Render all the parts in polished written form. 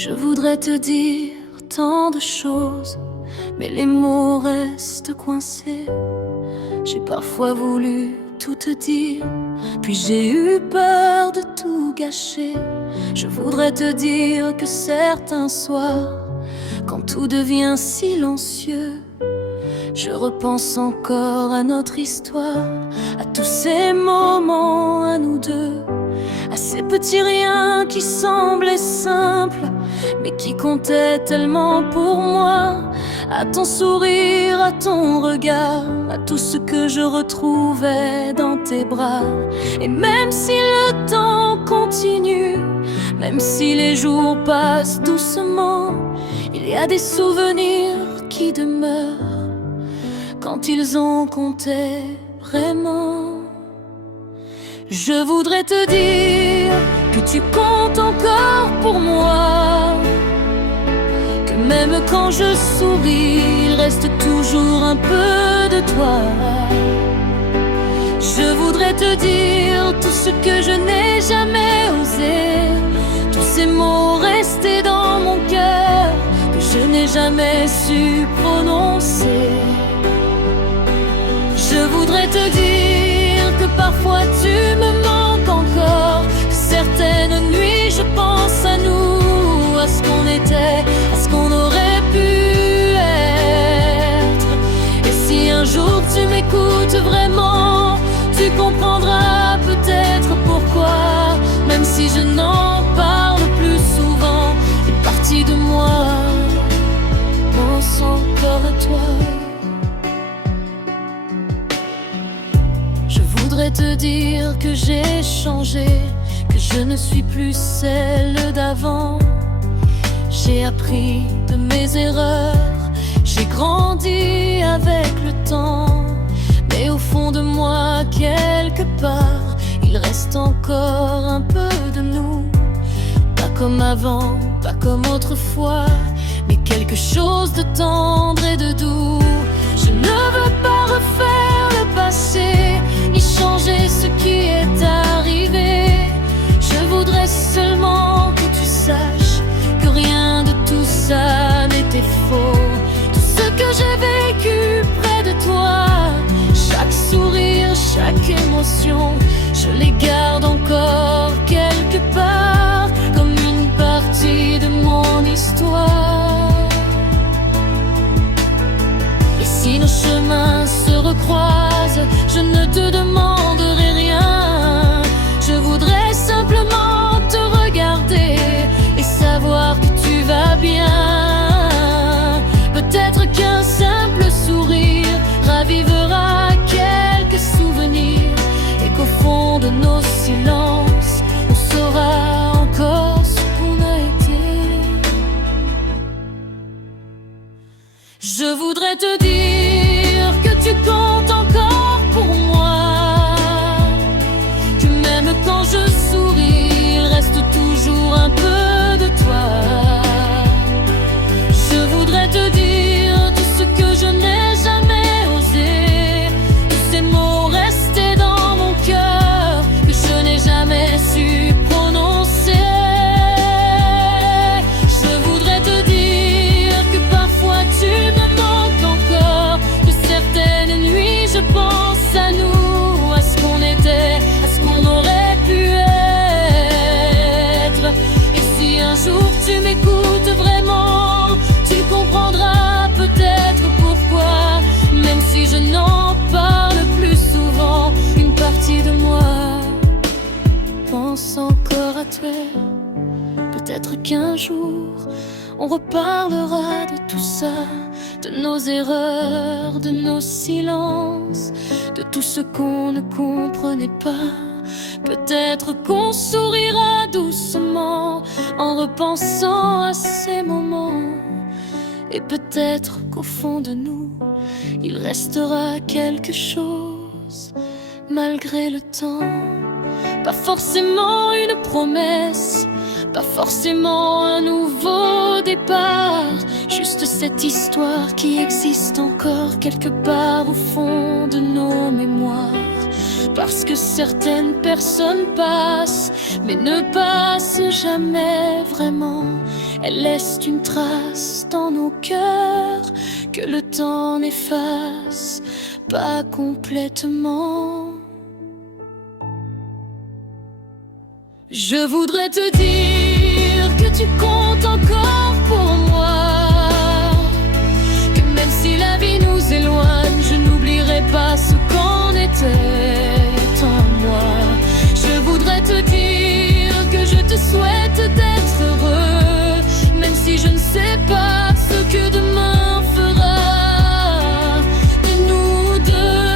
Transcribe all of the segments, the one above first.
Je voudrais te dire tant de choses, mais les mots restent coincés. J'ai parfois voulu tout te dire, puis j'ai eu peur de tout gâcher. Je voudrais te dire que certains soirs, quand tout devient silencieux, je repense encore à notre histoire, à tous ces moments à nous deux, à ces petits riens qui semblaient simples, mais qui comptaient tellement pour moi, à ton sourire, à ton regard, à tout ce que je retrouvais dans tes bras. Et même si le temps continue, même si les jours passent doucement, il y a des souvenirs qui demeurent quand ils ont compté vraiment. Je voudrais te dire que tu comptes encore pour moi, que même quand je souris, il reste toujours un peu de toi. Je voudrais te dire tout ce que je n'ai jamais osé, tous ces mots restés dans mon cœur que je n'ai jamais su prononcer. Je voudrais te dire que parfois tu me manques encore, que certaines nuits je pense à nous, à ce qu'on était, à ce qu'on aurait pu être. Et si un jour tu m'écoutes vraiment, tu comprendras peut-être pourquoi, même si je n'en parle plus souvent, une partie de moi pense encore à toi. Je voudrais te dire que j'ai changé, que je ne suis plus celle d'avant. J'ai appris de mes erreurs, j'ai grandi avec le temps. Mais au fond de moi, quelque part, il reste encore un peu de nous. Pas comme avant, pas comme autrefois, mais quelque chose de tendre et de doux. Je ne veux pas refaire le passé, ni changer ce qui est arrivé. Je voudrais seulement que tu saches que rien de tout ça n'était faux. Tout ce que j'ai vécu près de toi, chaque sourire, chaque émotion, je les garde encore quelque part, comme une partie de mon histoire. Et si nos chemins se recroisent, je ne te demanderai rien. Je voudrais simplement te regarder et savoir que tu vas bien. Peut-être qu'un simple sourire ravivera quelques souvenirs, et qu'au fond de nos silences, on saura encore ce qu'on a été. Je voudrais te dire que tu comptes encore pour moi, que même quand je souris, il reste toujours un peu de toi. Je voudrais te dire tout ce que je n'ai jamais osé, tous ces mots restés dans mon cœur que je n'ai jamais su prononcer. Je voudrais te dire que parfois tu me manques encore, que certaines nuits je pense à nous, à ce qu'on était, à ce qu'on aurait pu être. Et si un jour tu m'écoutes vraiment, tu comprendras peut-être pourquoi, même si je n'en parle plus souvent, une partie de moi pense encore à toi. Peut-être qu'un jour on reparlera de tout ça, de nos erreurs, de nos silences, de tout ce qu'on ne comprenait pas. Peut-être qu'on sourira doucement en repensant à ces moments. Et peut-être qu'au fond de nous, il restera quelque chose malgré le temps. Pas forcément une promesse, pas forcément un nouveau départ, juste cette histoire qui existe encore quelque part au fond de nos mémoires. Parce que certaines personnes passent, mais ne passent jamais vraiment. elles laissent une trace dans nos cœurs que le temps n'efface pas complètement. Je voudrais te dire que tu comptes encore pour moi, que même si la vie nous éloigne, je n'oublierai pas ce qu'on était en moi. Je voudrais te dire que je te souhaite d'être heureux, même si je ne sais pas ce que demain fera de nous deux.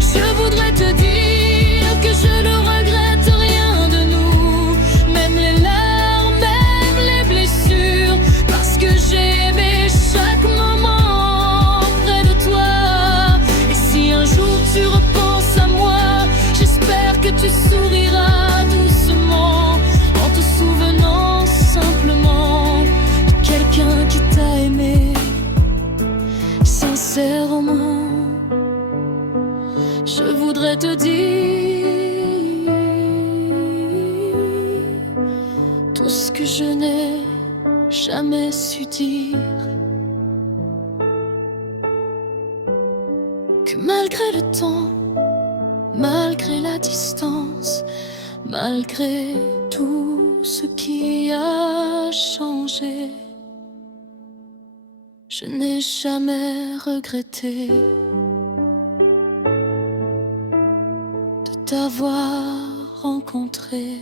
Je voudrais te dire que je ne regrette rien de nous, même les larmes, même les blessures, parce que j'ai aimé chaque moment près de toi. Et si un jour tu repenses à moi, j'espère que tu souriras doucement en te souvenant simplement de quelqu'un qui t'a aimé sincèrement. Je voudrais te dire tout ce que je n'ai jamais su dire, que malgré le temps, malgré la distance, malgré tout ce qui a changé, je n'ai jamais regretté de t'avoir rencontré.